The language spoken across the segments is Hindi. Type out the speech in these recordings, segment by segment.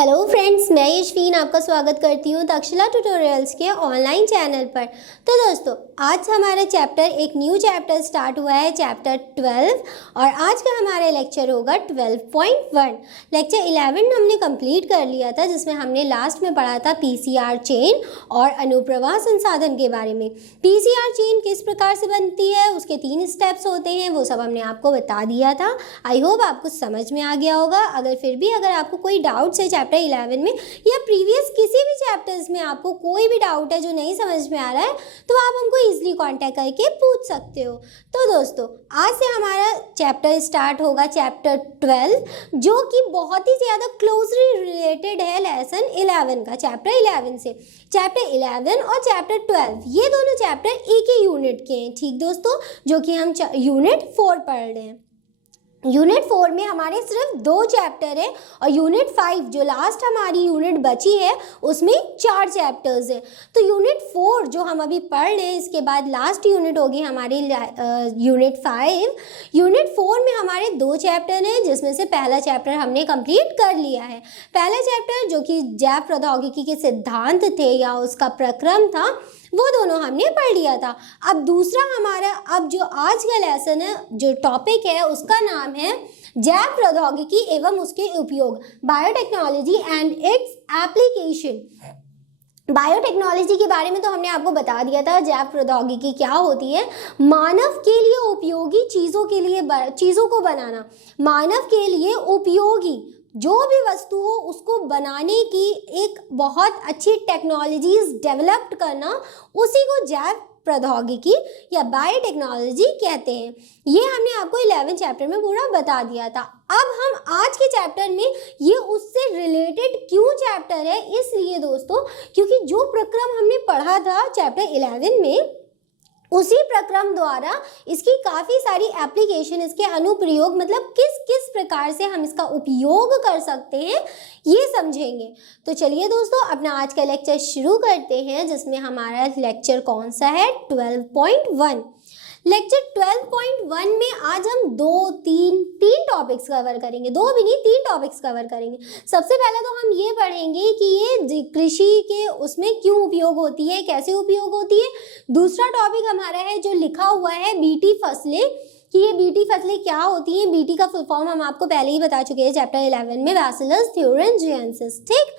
हेलो फ्रेंड्स, मैं यशवीन आपका स्वागत करती हूँ तक्षशिला ट्यूटोरियल्स के ऑनलाइन चैनल पर। तो दोस्तों, आज हमारा एक न्यू चैप्टर स्टार्ट हुआ है, चैप्टर 12। और आज का हमारा लेक्चर होगा 12.1। लेक्चर 11 हमने कंप्लीट कर लिया था, जिसमें हमने लास्ट में पढ़ा था पीसीआर चेन और अनुप्रवाह संसाधन के बारे में। पीसीआर चेन किस प्रकार से बनती है, उसके 3 स्टेप्स होते हैं, वो सब हमने आपको बता दिया था। आई होप आपको समझ में आ गया होगा। अगर आपको कोई डाउट्स है चैप्टर 11 में या प्रीवियस किसी भी चैप्टर्स में आपको कोई भी डाउट है जो नहीं समझ में आ रहा है, तो आप हमको इजीली कांटेक्ट करके पूछ सकते हो। तो दोस्तों, आज से हमारा चैप्टर स्टार्ट होगा, चैप्टर 12, जो कि बहुत ही ज़्यादा क्लोजली रिलेटेड है लेसन 11 का। चैप्टर 11 से चैप्टर 11 और चैप्टर 12 ये दोनों चैप्टर एक ही यूनिट के हैं, ठीक दोस्तों, जो कि हम यूनिट 4 पढ़ रहे हैं। यूनिट 4 में हमारे सिर्फ 2 चैप्टर है और यूनिट 5 जो लास्ट हमारी यूनिट बची है उसमें 4 चैप्टर्स है। तो यूनिट 4 जो हम अभी पढ़ रहे हैं, इसके बाद लास्ट यूनिट होगी हमारी यूनिट 5। यूनिट 4 में हमारे 2 चैप्टर हैं, जिसमें से पहला चैप्टर हमने कंप्लीट कर लिया है। पहला चैप्टर जो कि जैव प्रौद्योगिकी के सिद्धांत थे या उसका प्रक्रम था, वो दोनों हमने पढ़ लिया था। अब दूसरा हमारा जो आज का लेसन है, जो टॉपिक है, उसका नाम है जैव प्रौद्योगिकी एवं उसके उपयोग, biotechnology and its application. Biotechnology के बारे में तो हमने आपको बता दिया था। जैव प्रौद्योगिकी क्या होती है? मानव के लिए उपयोगी चीज़ों को बनाना, मानव के लिए उपयोगी जो भी वस्तु हो उसको बनाने की एक बहुत अच्छी टेक्नोलॉजीज डेवलप्ड करना, उसी को जैव प्रौद्योगिकी या बायोटेक्नोलॉजी कहते हैं। ये हमने आपको 11 चैप्टर में पूरा बता दिया था। अब हम आज के चैप्टर में, ये उससे रिलेटेड क्यों चैप्टर है, इसलिए दोस्तों क्योंकि जो प्रक्रम हमने पढ़ा था चैप्टर 11 में, उसी प्रक्रम द्वारा इसकी काफ़ी सारी एप्लीकेशन, इसके अनुप्रयोग, मतलब किस किस प्रकार से हम इसका उपयोग कर सकते हैं, ये समझेंगे। तो चलिए दोस्तों, अपना आज का लेक्चर शुरू करते हैं, जिसमें हमारा लेक्चर कौन सा है? 12.1। लेक्चर 12.1 में आज हम तीन टॉपिक्स कवर करेंगे, 2 भी नहीं 3 टॉपिक्स कवर करेंगे। सबसे पहले तो हम ये पढ़ेंगे कि ये कृषि के उसमें क्यों उपयोग होती है, कैसे उपयोग होती है। दूसरा टॉपिक हमारा है जो लिखा हुआ है बीटी फसलें, कि ये बीटी फसलें क्या होती हैं। बीटी का फुल फॉर्म हम आपको पहले ही बता चुके हैं चैप्टर 11 में, बैसिलस thuringiensis, ठीक,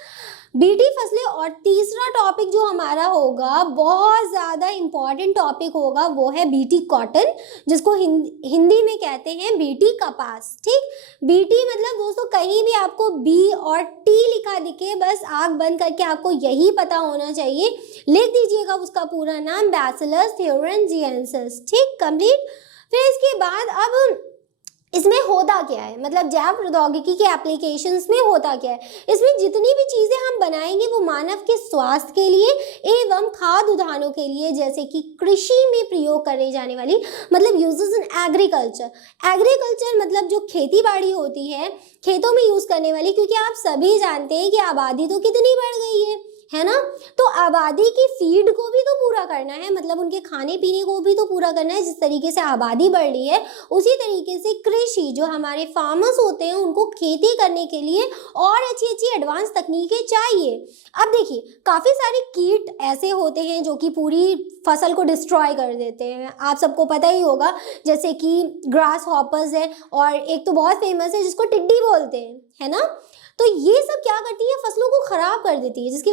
बीटी फसलें। और तीसरा टॉपिक जो हमारा होगा, बहुत ज़्यादा इम्पॉर्टेंट टॉपिक होगा, वो है बीटी कॉटन, जिसको हिंदी में कहते हैं बीटी कपास, ठीक। बीटी मतलब दोस्तों, कहीं भी आपको बी और टी लिखा दिखे, बस आँख बंद करके आपको यही पता होना चाहिए, लिख दीजिएगा उसका पूरा नाम, बैसिलस thuringiensis, ठीक, कंप्लीट। फिर इसके बाद अब इसमें होता क्या है, मतलब जैव प्रौद्योगिकी के एप्लीकेशंस में होता क्या है। इसमें जितनी भी चीज़ें हम बनाएंगे वो मानव के स्वास्थ्य के लिए एवं खाद्य उद्यानों के लिए, जैसे कि कृषि में प्रयोग करे जाने वाली, मतलब यूजेस इन एग्रीकल्चर मतलब जो खेती बाड़ी होती है, खेतों में यूज़ करने वाली, क्योंकि आप सभी जानते हैं कि आबादी तो कितनी बढ़ गई है ना। तो आबादी की फीड को भी तो पूरा करना है, मतलब उनके खाने पीने को भी तो पूरा करना है। जिस तरीके से आबादी बढ़ रही है, उसी तरीके से कृषि, जो हमारे फार्मर्स होते हैं, उनको खेती करने के लिए और अच्छी अच्छी एडवांस तकनीकें चाहिए। अब देखिए, काफ़ी सारे कीट ऐसे होते हैं जो कि पूरी फसल को डिस्ट्रॉय कर देते हैं, आप सबको पता ही होगा, जैसे कि ग्रास हॉपर्स है, और एक तो बहुत फेमस है जिसको टिड्डी बोलते हैं, है ना। तो ये सब क्या करती है, फसलों को खराब कर देती है, जिसकी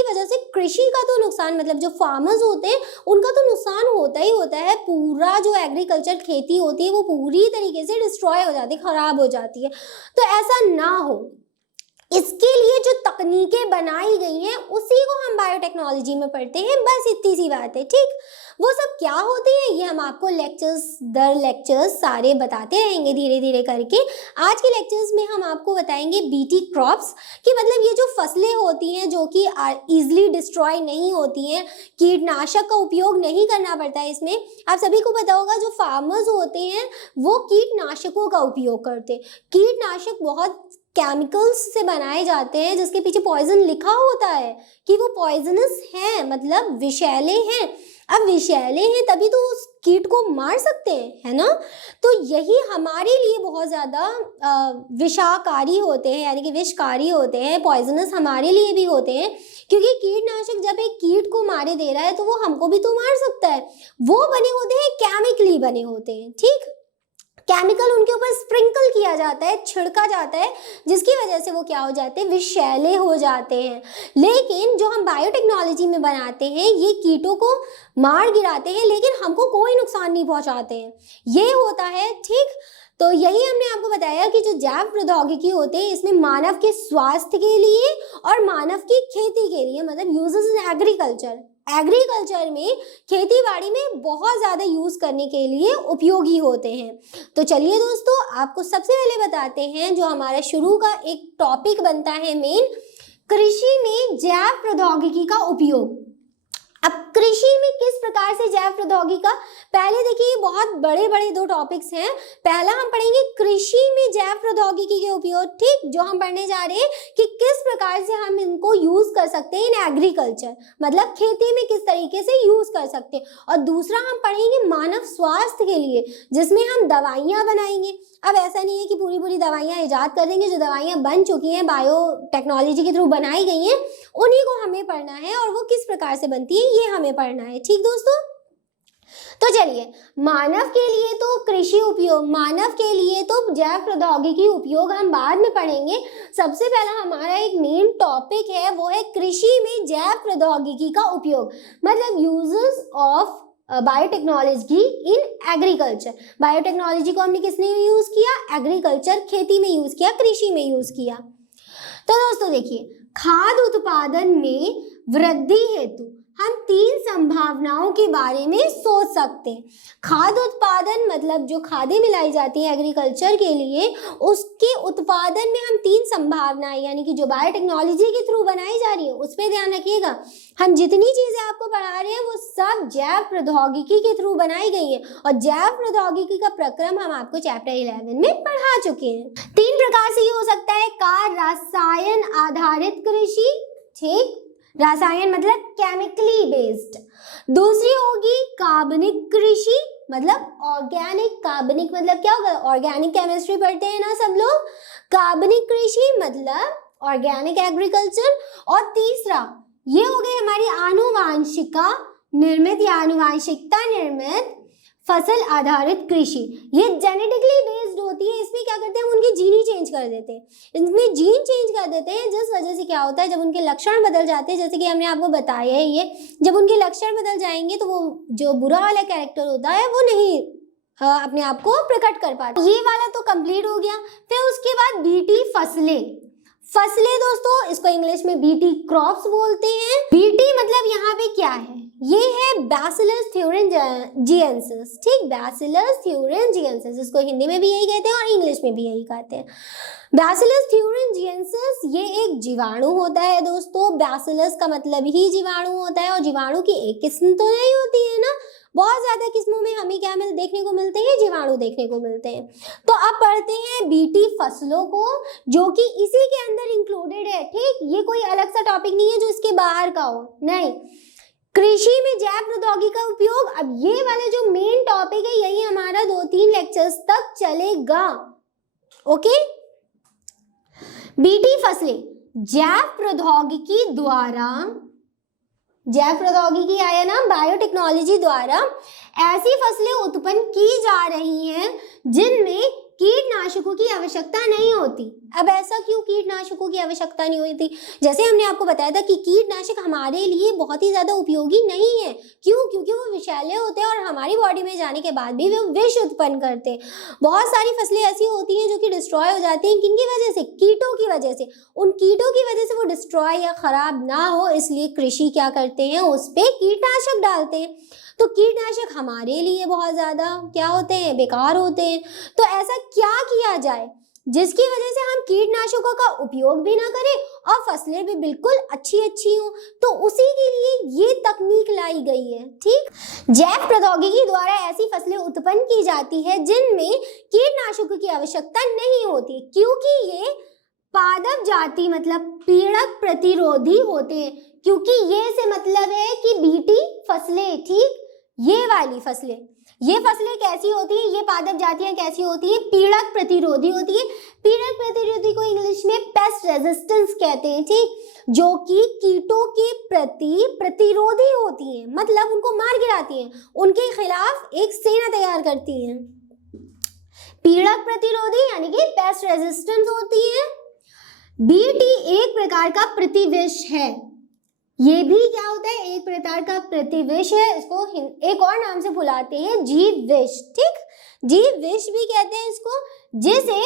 वजह से कृषि का तो नुकसान, मतलब जो फार्मर्स होते हैं उनका तो नुकसान होता ही होता है। पूरा जो एग्रीकल्चर खेती होती है वो पूरी तरीके से डिस्ट्रॉय हो जाती है, खराब हो जाती है। तो ऐसा ना हो, इसके लिए जो तकनीकें बनाई गई हैं उसी को हम बायोटेक्नोलॉजी में पढ़ते हैं, बस इतनी सी बात है, ठीक। वो सब क्या होते हैं ये हम आपको लेक्चर्स सारे बताते रहेंगे धीरे धीरे करके। आज के लेक्चर्स में हम आपको बताएंगे बीटी क्रॉप्स, कि मतलब ये जो फसलें होती हैं जो कि ईजिली डिस्ट्रॉय नहीं होती हैं, कीटनाशक का उपयोग नहीं करना पड़ता है इसमें। आप सभी को पता होगा जो फार्मर्स होते हैं वो कीटनाशकों का उपयोग करते हैं। कीटनाशक बहुत केमिकल्स से बनाए जाते हैं जिसके पीछे पॉइजन लिखा होता है कि वो पॉइजनस हैं, मतलब विषैले हैं। अब विषैले हैं तभी तो उस कीट को मार सकते हैं, है ना। तो यही हमारे लिए बहुत ज़्यादा विषाकारी होते हैं, यानी कि विषकारी होते हैं, पॉइजनस हमारे लिए भी होते हैं, क्योंकि कीटनाशक जब एक कीट को मारे दे रहा है तो वो हमको भी तो मार सकता है। वो बने होते हैं केमिकली बने होते हैं, ठीक। केमिकल उनके ऊपर स्प्रिंकल किया जाता है, छिड़का जाता है, जिसकी वजह से वो क्या हो जाते हैं, विषैले हो जाते हैं। लेकिन जो हम बायोटेक्नोलॉजी में बनाते हैं ये कीटों को मार गिराते हैं लेकिन हमको कोई नुकसान नहीं पहुंचाते हैं, ये होता है, ठीक। तो यही हमने आपको बताया कि जो जैव प्रौद्योगिकी होते हैं इसमें मानव के स्वास्थ्य के लिए और मानव की खेती के लिए, मतलब यूजेस इन एग्रीकल्चर में, खेती बाड़ी में बहुत ज़्यादा यूज़ करने के लिए उपयोगी होते हैं। तो चलिए दोस्तों, आपको सबसे पहले बताते हैं जो हमारा शुरू का एक टॉपिक बनता है मेन, कृषि में जैव प्रौद्योगिकी का उपयोग। अब कृषि में किस प्रकार से जैव प्रौद्योगिकी का, पहले देखिए बहुत बड़े बड़े दो टॉपिक्स हैं। पहला हम पढ़ेंगे कृषि में जैव प्रौद्योगिकी के उपयोग, ठीक, जो हम पढ़ने जा रहे हैं कि किस प्रकार से हम इनको यूज कर सकते हैं इन एग्रीकल्चर, मतलब खेती में किस तरीके से यूज कर सकते हैं। और दूसरा हम पढ़ेंगे मानव स्वास्थ्य के लिए, जिसमें हम दवाइयाँ बनाएंगे। अब ऐसा नहीं है कि पूरी पूरी दवाइयाँ इजाद कर देंगे, जो दवाइयाँ बन चुकी हैं, बायोटेक्नोलॉजी के थ्रू बनाई गई हैं, उन्हीं को हमें पढ़ना है और वो किस प्रकार से बनती है ये हमें पढ़ना है, ठीक दोस्तों। तो चलिए, मानव के लिए तो कृषि उपयोग, मानव के लिए तो जैव प्रौद्योगिकी उपयोग हम बाद में पढ़ेंगे। सबसे पहला हमारा एक मेन टॉपिक है वो है कृषि में जैव प्रौद्योगिकी का उपयोग, मतलब uses of biotechnology in agriculture. Biotechnology को हमने किसने यूज किया, एग्रीकल्चर, खेती में यूज किया, कृषि में यूज किया। तो दोस्तों देखिए, खाद्य उत्पादन में वृद्धि हेतु हम 3 संभावनाओं के बारे में सोच सकते हैं। खाद्य उत्पादन मतलब जो खादें मिलाई जाती हैं एग्रीकल्चर के लिए, उसके उत्पादन में हम 3 संभावनाएं, यानी कि जो बायोटेक्नोलॉजी के थ्रू बनाई जा रही है उस पर ध्यान रखिएगा। हम जितनी चीजें आपको पढ़ा रहे हैं वो सब जैव प्रौद्योगिकी के थ्रू बनाई गई है, और जैव प्रौद्योगिकी का प्रक्रम हम आपको चैप्टर 11 में पढ़ा चुके हैं। 3 प्रकार से ये हो सकता है, रसायन आधारित कृषि, ठीक, रसायन मतलब केमिकली बेस्ड। दूसरी होगी कार्बनिक कृषि, मतलब ऑर्गेनिक, कार्बनिक मतलब क्या होगा, ऑर्गेनिक केमिस्ट्री पढ़ते हैं ना सब लोग। कार्बनिक कृषि मतलब ऑर्गेनिक एग्रीकल्चर। और तीसरा ये हो गई हमारी आनुवांशिकता निर्मित या आनुवांशिकता निर्मित फसल आधारित कृषि। ये जेनेटिकली बेस्ड होती है, इसमें क्या करते हैं, हम उनकी जीन ही चेंज कर देते हैं, इसमें जीन चेंज कर देते हैं, जिस वजह से क्या होता है, जब उनके लक्षण बदल जाते हैं, जैसे कि हमने आपको बताया है, ये जब उनके लक्षण बदल जाएंगे तो वो जो बुरा वाला कैरेक्टर होता है वो नहीं अपने आप को प्रकट कर पाता। ये वाला तो कंप्लीट हो गया। फिर उसके बाद बीटी फसलें दोस्तों, इसको इंग्लिश में बीटी क्रॉप्स बोलते हैं। बीटी मतलब यहाँ पे क्या है, ये है बैसिलस thuringiensis, ठीक, बैसिलस thuringiensis, इसको हिंदी में भी यही कहते हैं और इंग्लिश में भी यही कहते हैं। बैसिलस thuringiensis ये एक जीवाणु होता है दोस्तों। बैसिलस का मतलब ही जीवाणु होता है, और जीवाणु की एक किस्म तो नहीं होती है ना, बहुत ज्यादा किस्मों में हमें क्या देखने को मिलते हैं, जीवाणु देखने को मिलते हैं। तो अब पढ़ते हैं बीटी फसलों को, जो कि इसी के अंदर इंक्लूडेड है, ठीक, ये कोई अलग सा टॉपिक नहीं है जो इसके बाहर का हो, नहीं। कृषि में जैव प्रौद्योगिकी का उपयोग, अब ये वाला जो मेन टॉपिक है यही हमारा 2-3 लेक्चर्स तक चलेगा, ओके। बीटी फसलें जैव प्रौद्योगिकी आया ना, बायोटेक्नोलॉजी द्वारा ऐसी फसलें उत्पन्न की जा रही हैं जिनमें कीटनाशकों की आवश्यकता नहीं होती। अब ऐसा क्यों कीटनाशकों की आवश्यकता नहीं होती, जैसे हमने आपको बताया था कि कीटनाशक हमारे लिए बहुत ही ज्यादा उपयोगी नहीं है। क्यों, क्योंकि वो विषैले होते हैं और हमारी बॉडी में जाने के बाद भी वो विष उत्पन्न करते हैं। बहुत सारी फसलें ऐसी होती हैं जो कि डिस्ट्रॉय हो जाती हैं, किनकी वजह से, कीटों की वजह से। उन कीटों की वजह से वो डिस्ट्रॉय या खराब ना हो, इसलिए कृषि क्या करते हैं, उस पर कीटनाशक डालते हैं। तो कीटनाशक हमारे लिए बहुत ज़्यादा क्या होते हैं, बेकार होते हैं। तो ऐसा क्या किया जाए जिसकी वजह से हम कीटनाशकों का उपयोग भी ना करें और फसलें भी बिल्कुल अच्छी हों, तो उसी के लिए ये तकनीक लाई गई है, ठीक। जैव प्रौद्योगिकी द्वारा ऐसी फसलें उत्पन्न की जाती है जिनमें कीटनाशकों की आवश्यकता नहीं होती, क्योंकि ये पादप जाति मतलब पीड़क प्रतिरोधी होते हैं, क्योंकि ये से मतलब है कि बीटी फसलें, ठीक, ये वाली फसलें, ये फसलें कैसी होती हैं, ये पादप जातियां कैसी होती हैं, पीड़क प्रतिरोधी होती है। पीड़क प्रतिरोधी को इंग्लिश में पेस्ट रेजिस्टेंस कहते हैं, ठीक, जो कि कीटों के प्रति प्रतिरोधी होती हैं, मतलब उनको मार गिराती हैं, उनके खिलाफ एक सेना तैयार करती हैं। पीड़क प्रतिरोधी यानी कि पेस्ट रेजिस्टेंस होती है। बीटी एक प्रकार का प्रतिविष है, ये भी क्या होता है, एक प्रकार का प्रतिविष है। इसको एक और नाम से बुलाते हैं जीव विष, ठीक, जीव विष भी कहते हैं इसको, जिसे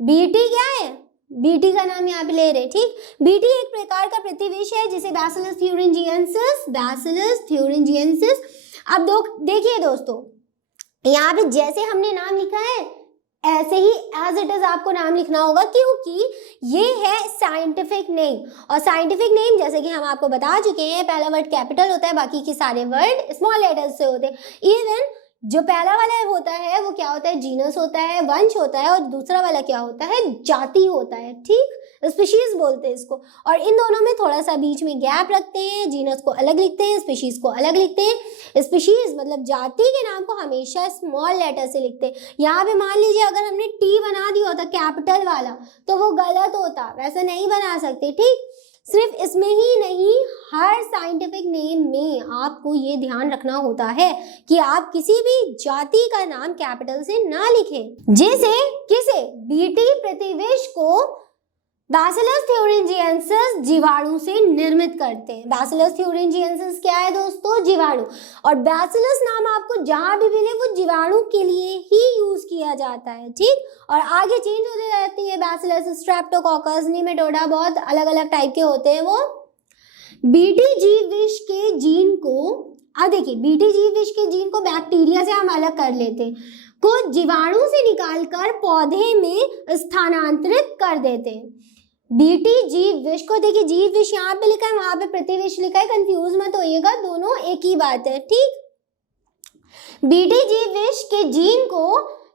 बीटी क्या है, बीटी का नाम यहाँ पे ले रहे, ठीक। बीटी एक प्रकार का प्रतिविष है जिसे बैसिलस थ्यूरिंजिएंसिस। अब देखिए दोस्तों, यहाँ पे जैसे हमने नाम लिखा है ऐसे ही एज इट इज आपको नाम लिखना होगा, क्योंकि ये है साइंटिफिक नेम, और साइंटिफिक नेम जैसे कि हम आपको बता चुके हैं, पहला वर्ड कैपिटल होता है, बाकी के सारे वर्ड स्मॉल लेटर्स से होते हैं। इवन जो पहला वाला होता है वो क्या होता है, जीनस होता है, वंश होता है, और दूसरा वाला क्या होता है, जाति होता है, ठीक, स्पीशीज बोलते हैं इसको। और इन दोनों में थोड़ा सा बीच में गैप रखते हैं, जीनस को अलग लिखते हैं, स्पीशीज को अलग लिखते हैं। स्पीशीज मतलब जाति के नाम को हमेशा स्मॉल लेटर से लिखते हैं। यहाँ पे मान लीजिए अगर हमने टी बना दिया होता कैपिटल वाला तो वो गलत होता, वैसे नहीं बना सकते, ठीक। सिर्फ इसमें ही नहीं, हर साइंटिफिक नेम में आपको ये ध्यान रखना होता है कि आप किसी भी जाति का नाम कैपिटल से ना लिखें। जैसे किसे, बीटी प्रतिविष को बैसिलस थ्यूरिंजिएंसिस जीवाणु से निर्मित करते हैं। बैसिलस थ्यूरिंजिएंसिस क्या है दोस्तों, जीवाणु, और बैसिलस नाम आपको जहां भी मिले वो जीवाणु के लिए ही यूज किया जाता है, ठीक। और आगे चेंज होती रहती है, बैसिलस, स्ट्रेप्टोकोकस, निमेटोडा, बहुत अलग अलग टाइप के होते हैं वो। बीटी जीव विष के जीन को, अब देखिए बीटी जीव विष के जीन को बैक्टीरिया से हम अलग कर लेते हैं, को जीवाणु से निकालकर पौधे में स्थानांतरित कर देते हैं। बीटी जीव विष को, देखिए जीव विष यहाँ पे लिखा है, वहां पे प्रतिविष लिखा है, कंफ्यूज मत होइएगा, दोनों एक ही बात है, ठीक। बीटी जीव विष के जीन को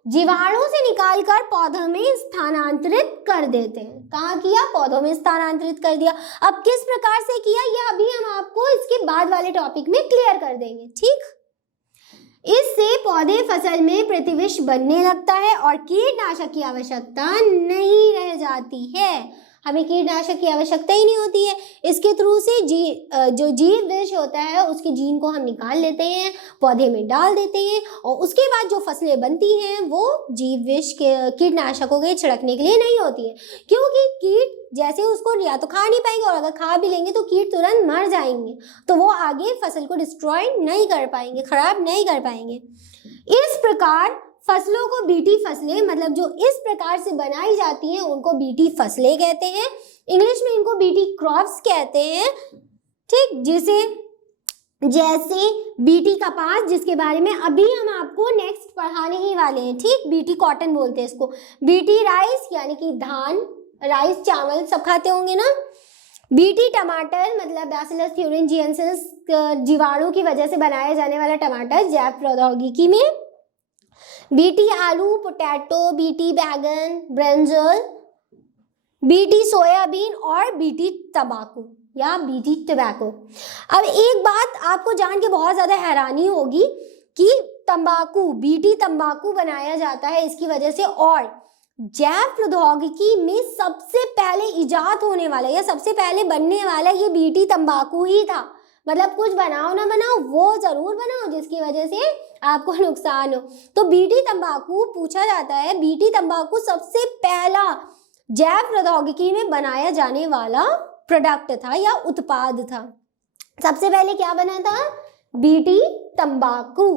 जीवाणु से निकालकर पौधों में स्थानांतरित कर देते हैं। कहाँ किया, पौधों में स्थानांतरित कर दिया। अब किस प्रकार से किया ये अभी हम आपको इसके बाद वाले टॉपिक में क्लियर कर देंगे, ठीक। इससे पौधे फसल में प्रतिविष बनने लगता है और कीटनाशक की आवश्यकता नहीं रह जाती है, हमें कीटनाशक की आवश्यकता ही नहीं होती है। इसके थ्रू से जो जीव विष होता है उसके जीन को हम निकाल लेते हैं, पौधे में डाल देते हैं, और उसके बाद जो फसलें बनती हैं वो जीव विष के कीटनाशकों के छिड़कने के लिए नहीं होती है, क्योंकि कीट जैसे उसको या तो खा नहीं पाएंगे, और अगर खा भी लेंगे तो कीट तुरंत मर जाएंगे, तो वो आगे फसल को डिस्ट्रॉय नहीं कर पाएंगे, खराब नहीं कर पाएंगे। इस प्रकार फसलों को बीटी फसलें, मतलब जो इस प्रकार से बनाई जाती हैं उनको बीटी फसलें कहते हैं। इंग्लिश में इनको बीटी क्रॉप्स कहते हैं, ठीक। जैसे बीटी कपास, जिसके बारे में अभी हम आपको नेक्स्ट पढ़ाने ही वाले हैं, ठीक। बीटी कॉटन बोलते हैं इसको। बीटी राइस यानी कि धान, राइस चावल सब खाते होंगे ना। बीटी टमाटर मतलब बैसिलस थ्यूरिंजिएंसिस जीवाणु की वजह से बनाया जाने वाला टमाटर जैव प्रौद्योगिकी में। बीटी आलू, पोटैटो, बीटी बैगन, ब्रिंजल, बीटी सोयाबीन और बीटी तंबाकू या बीटी टबैको। अब एक बात आपको जान के बहुत ज़्यादा हैरानी होगी कि तंबाकू, बीटी तंबाकू बनाया जाता है इसकी वजह से, और जैव प्रौद्योगिकी में सबसे पहले इजाद होने वाला या सबसे पहले बनने वाला ये बीटी तंबाकू ही था। मतलब कुछ बनाओ ना बनाओ, वो जरूर बनाओ जिसकी वजह से आपको नुकसान हो। तो बीटी तंबाकू पूछा जाता है, बीटी तंबाकू सबसे पहला जैव प्रौद्योगिकी में बनाया जाने वाला प्रोडक्ट था या उत्पाद था। सबसे पहले क्या बना था, बीटी तंबाकू।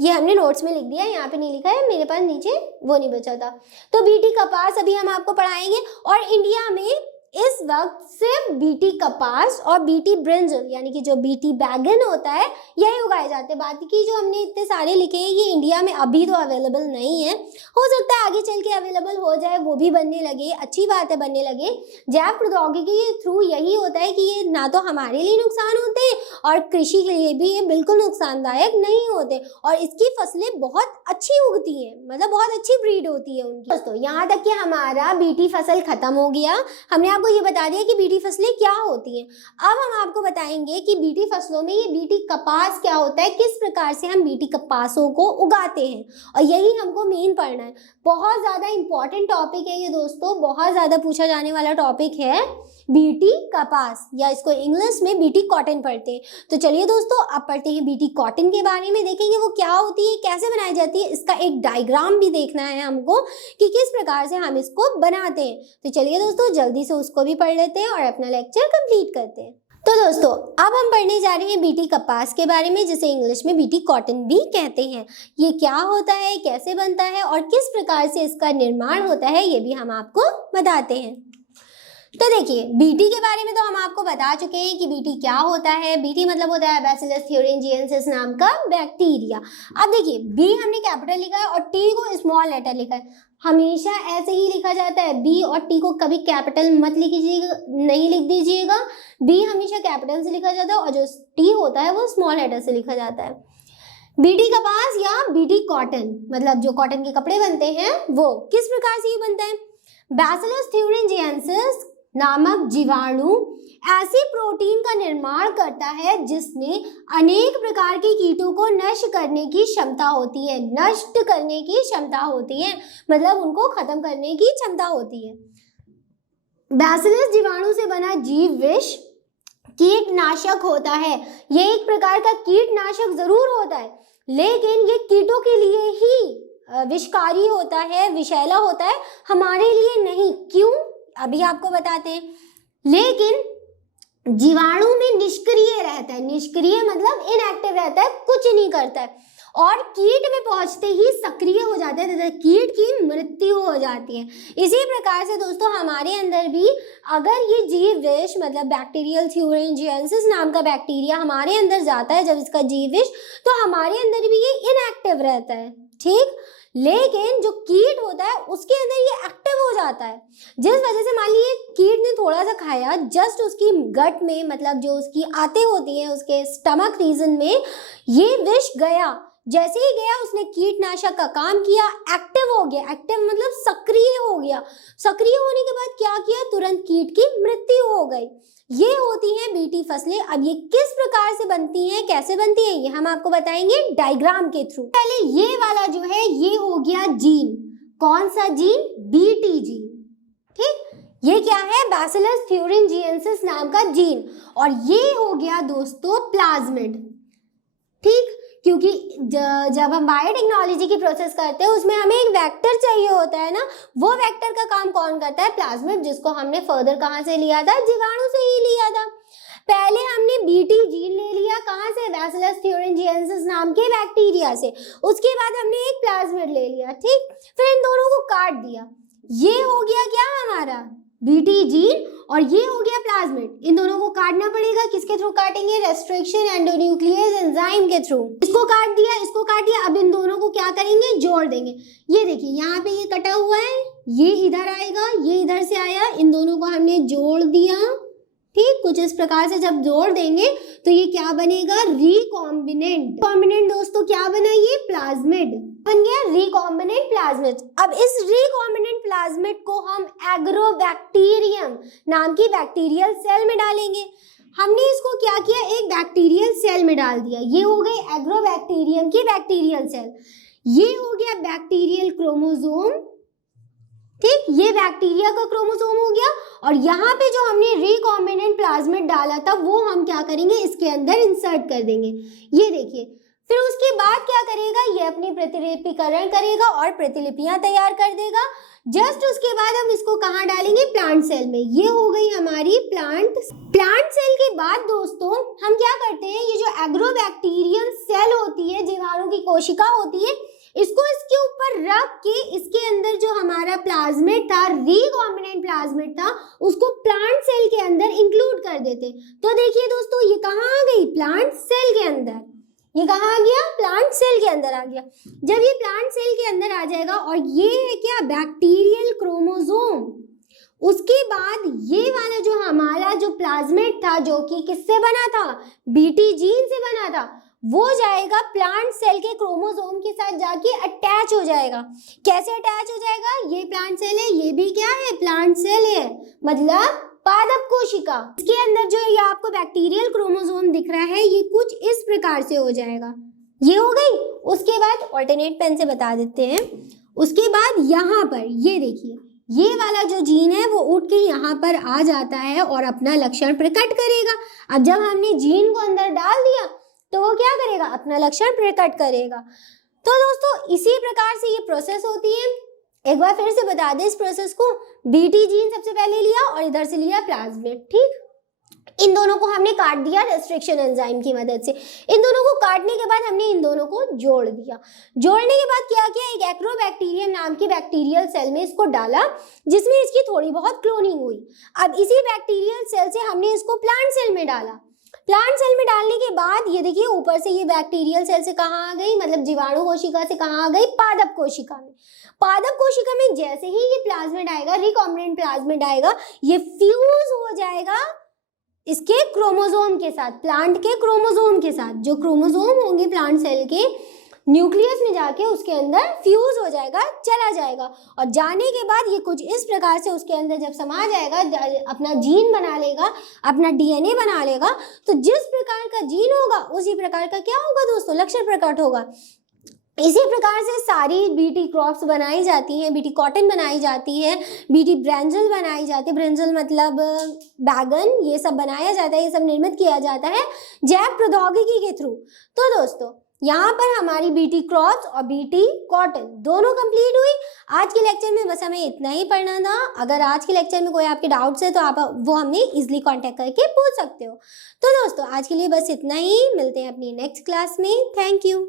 ये हमने नोट्स में लिख दिया, यहाँ पे नहीं लिखा है, मेरे पास नीचे वो नहीं बचा था। तो बीटी कपास अभी हम आपको पढ़ाएंगे, और इंडिया में इस वक्त सिर्फ बीटी कपास और बीटी ब्रिंजल यानी कि जो बीटी बैगन होता है यही उगाए जाते हैं। बाकी की जो हमने इतने सारे लिखे हैं ये इंडिया में अभी तो अवेलेबल नहीं है, हो सकता है आगे चल के अवेलेबल हो जाए, वो भी बनने लगे, अच्छी बात है बनने लगे। जैव प्रौद्योगिकी के थ्रू यही होता है कि ये ना तो हमारे लिए नुकसान होते हैं और कृषि के लिए भी ये बिल्कुल नुकसानदायक नहीं होते, और इसकी फसलें बहुत अच्छी उगती हैं, मतलब बहुत अच्छी ब्रीड होती है उनकी। दोस्तों यहाँ तक कि हमारा बीटी फसल खत्म हो गया। हमने आपको ये बता दिया कि बीटी फसलें क्या होती हैं। अब हम आपको बताएंगे कि बीटी फसलों में ये बीटी कपास क्या होता है, किस प्रकार से हम बीटी कपासों को उगाते हैं, और यही हमको मेन पढ़ना है। बहुत ज़्यादा इंपॉर्टेंट टॉपिक है ये दोस्तों, बहुत ज़्यादा पूछा जाने वाला टॉपिक है बीटी कपास, या इसको इंग्लिश में बीटी कॉटन पढ़ते हैं। तो चलिए दोस्तों अब पढ़ते हैं बीटी कॉटन के बारे में, देखेंगे वो क्या होती है, कैसे बनाई जाती है, इसका एक डायग्राम भी देखना है हमको कि किस प्रकार से हम इसको बनाते हैं। तो चलिए दोस्तों जल्दी से उसको भी पढ़ लेते हैं और अपना लेक्चर कंप्लीट करते हैं। तो दोस्तों अब हम पढ़ने जा रहे हैं बीटी कपास के बारे में, जिसे इंग्लिश में बीटी कॉटन भी कहते हैं। ये क्या होता है, कैसे बनता है और किस प्रकार से इसका निर्माण होता है, ये भी हम आपको बताते हैं। तो देखिए बीटी के बारे में तो हम आपको बता चुके हैं कि बीटी क्या होता है। बीटी मतलब होता है बैसिलस थ्यूरिंजिएंसिस नाम का बैक्टीरिया। अब देखिए बी हमने कैपिटल लिखा है और टी को स्मॉल लेटर लिखा है। हमेशा ऐसे ही लिखा जाता है, बी और टी को कभी कैपिटल मत लिखिएगा, नहीं लिख दीजिएगा। बी हमेशा कैपिटल से लिखा जाता है और जो टी होता है वो स्मॉल लेटर से लिखा जाता है। बीटी कपास या बीटी कॉटन मतलब जो कॉटन के कपड़े बनते हैं वो किस प्रकार से ये बनता है। बैसिलस थ्यूरिंजिएंसिस नामक जीवाणु ऐसी प्रोटीन का निर्माण करता है जिसमें अनेक प्रकार के कीटों को नष्ट करने की क्षमता होती है। नष्ट करने की क्षमता होती है मतलब उनको खत्म करने की क्षमता होती है। बैसिलस जीवाणु से बना जीव विष कीटनाशक होता है। ये एक प्रकार का कीटनाशक जरूर होता है, लेकिन ये कीटों के लिए ही विषकारी होता है, विषैला होता है, हमारे लिए नहीं। क्यों, अभी आपको बताते हैं। लेकिन जीवाणु में निष्क्रिय रहता है, निष्क्रिय मतलब इनएक्टिव रहता है, कुछ नहीं करता है, और कीट में पहुंचते ही सक्रिय हो जाता है तथा कीट की मृत्यु हो जाती है। इसी प्रकार से दोस्तों हमारे अंदर भी अगर ये जीव विष मतलब बैक्टीरियल थ्यूरिंजिएंसिस नाम का बैक्टीरिया हमारे अंदर जाता है, जब इसका जीव विष, तो हमारे अंदर भी ये इनएक्टिव रहता है, ठीक। लेकिन जो कीट होता है उसके अंदर ये एक्टिव हो जाता है, जिस वजह से मान लीजिए कीट ने थोड़ा सा खाया, जस्ट उसकी गट में मतलब जो उसकी आते होती हैं उसके स्टमक रीजन में ये विष गया। जैसे ही गया उसने कीटनाशक का काम किया, एक्टिव हो गया। एक्टिव मतलब सक्रिय हो गया। सक्रिय होने के बाद क्या किया, तुरंत कीट की मृत्यु हो गई। ये होती हैं बीटी फसलें। अब ये किस प्रकार से बनती हैं, कैसे बनती है, ये हम आपको बताएंगे डायग्राम के थ्रू। पहले ये वाला जो है ये हो गया जीन। कौन सा जीन, बीटी जीन, ठीक। ये क्या है, बैसिलस थ्यूरिंजिएंसिस नाम का जीन। और ये हो गया दोस्तों प्लाज्मिड, ठीक। क्योंकि जब हम बायोटेक्नोलॉजी की प्रोसेस करते हैं उसमें हमें एक वेक्टर चाहिए होता है ना, वो वेक्टर का काम कौन करता है, प्लाज्मिड, जिसको हमने फर्दर कहाँ से लिया था, जीवाणु से ही लिया था। पहले हमने बीटी जीन ले लिया, कहाँ से, बैसिलस थ्यूरिंजिएंसिस नाम के बैक्टीरिया से। उसके बाद हमने एक प्लाज्मिड ले लिया, ठीक। फिर इन दोनों को काट दिया, ये हो गया क्या हमारा बीटी जीन, और ये हो गया प्लाज्मिड। इन दोनों को काटना पड़ेगा, किसके थ्रू काटेंगे, रेस्ट्रिक्शन एंडोन्यूक्लियस एंजाइम के थ्रू। इसको काट दिया, इसको काट दिया, अब इन दोनों को क्या करेंगे, जोड़ देंगे। ये देखिए यहाँ पे ये कटा हुआ है, ये इधर आएगा, ये इधर से आया, इन दोनों को हमने जोड़ दिया, ठीक। कुछ इस प्रकार से जब जोड़ देंगे तो ये क्या बनेगा, रिकॉम्बिनेंट। कॉम्बिनेंट दोस्तों क्या बना, ये प्लाज्मिड बन गया, रिकॉम्बिनेंट प्लाज्मिड। अब इस रिकॉम्बिनेंट प्लाज्मिड को हम एग्रोबैक्टीरियम नाम की बैक्टीरियल सेल में डालेंगे। हमने इसको क्या किया, एक बैक्टीरियल सेल में डाल दिया, ये हो गई एग्रोबैक्टीरियम की बैक्टीरियल सेल। ये हो गया बैक्टीरियल क्रोमोसोम, ठीक। ये बैक्टीरिया का क्रोमोसोम हो गया, और यहाँ पे जो हमने रिकॉम्बिनेंट प्लाज्मिड डाला था वो हम क्या करेंगे, इसके अंदर इंसर्ट कर देंगे। ये देखिए, फिर उसके बाद क्या करेगा, ये अपनी प्रतिलिपिकरण करेगा और प्रतिलिपियां तैयार कर देगा। जस्ट उसके बाद हम इसको कहाँ डालेंगे, प्लांट सेल में। ये हो गई हमारी प्लांट सेल के बाद दोस्तों हम क्या करते हैं, ये जो एग्रोबैक्टीरियम सेल होती है, जीवाणु की कोशिका होती है, इसको इसके ऊपर रख के इसके अंदर जो हमारा प्लाज्मिड था, रिकॉम्बिनेंट प्लाज्मिड था, उसको प्लांट सेल के अंदर इंक्लूड कर देते। तो देखिए दोस्तों ये कहाँ आ गई, प्लांट सेल के अंदर। ये कहाँ आ गया, प्लांट सेल के अंदर आ गया। जब ये प्लांट सेल के अंदर आ जाएगा, और ये है क्या, बैक्टीरियल क्रोमोसोम। उसके बाद ये वाला जो हमारा जो प्लाज्मिड था, जो कि किससे बना था, बीटी जीन से बना था, वो जाएगा प्लांट सेल के क्रोमोसोम के साथ जाके अटैच हो जाएगा। कैसे अटैच हो जाएगा? ये प्लांट सेल है, ये भी क्या है? प्लांट सेल है, मतलब पादप कोशिका। इसके अंदर जो ये आपको बैक्टीरियल क्रोमोसोम दिख रहा है, ये कुछ इस प्रकार से हो जाएगा। ये हो गई। उसके बाद ऑल्टरनेट पेन से बता देते हैं। उसके बाद यहाँ पर ये देखिए, ये वाला जो जीन है वो उठ के यहाँ पर आ जाता है और अपना लक्षण प्रकट करेगा। अब जब हमने जीन को अंदर डाल दिया तो वो क्या करेगा? अपना लक्षण प्रकट करेगा। तो दोस्तों इसी प्रकार से ये प्रोसेस होती है। एक बार फिर से बता दें इस प्रोसेस को। बीटी जीन सबसे पहले लिया और इधर से लिया प्लाज्मिड, ठीक। इन दोनों को हमने काट दिया रेस्ट्रिक्शन एंजाइम की मदद से। इन दोनों को काटने के बाद हमने इन दोनों को जोड़ दिया। जोड़ने के बाद क्या किया? एक एक्रोबैक्टीरियम नाम की बैक्टीरियल सेल में इसको डाला, जिसमें इसकी थोड़ी बहुत क्लोनिंग हुई। अब इसी बैक्टीरियल सेल से हमने इसको प्लांट सेल में डाला। प्लांट सेल में डालने के बाद ये देखिए ऊपर से ये बैक्टीरियल सेल से कहाँ आ गई? मतलब जीवाणु कोशिका से कहाँ आ गई? पादप कोशिका में। पादप कोशिका में जैसे ही ये प्लाज्मिड आएगा, रिकॉम्बिनेंट प्लाज्मिड आएगा, ये फ्यूज हो जाएगा इसके क्रोमोसोम के साथ, प्लांट के क्रोमोसोम के साथ। जो क्रोमोसोम होंगे प्लांट सेल के, न्यूक्लियस में जाके उसके अंदर फ्यूज हो जाएगा, चला जाएगा। और जाने के बाद ये कुछ इस प्रकार से उसके अंदर जब समा जाएगा, अपना जीन बना लेगा, अपना डीएनए बना लेगा। तो जिस प्रकार का जीन होगा उसी प्रकार का क्या होगा दोस्तों? लक्षण प्रकट होगा। इसी प्रकार से सारी बीटी क्रॉप्स बनाई जाती हैं, बीटी कॉटन बनाई जाती है, बीटी ब्रिंजल बनाई जाती है। ब्रिंजल मतलब बैगन, ये सब बनाया जाता है, ये सब निर्मित किया जाता है जैव प्रौद्योगिकी के थ्रू। तो दोस्तों यहाँ पर हमारी बीटी क्रॉप्स और बीटी कॉटन दोनों कंप्लीट हुई। आज के लेक्चर में बस हमें इतना ही पढ़ना था। अगर आज के लेक्चर में कोई आपके डाउट्स है तो आप वो हमें इजीली कांटेक्ट करके पूछ सकते हो। तो दोस्तों आज के लिए बस इतना ही। मिलते हैं अपनी नेक्स्ट क्लास में। Thank you.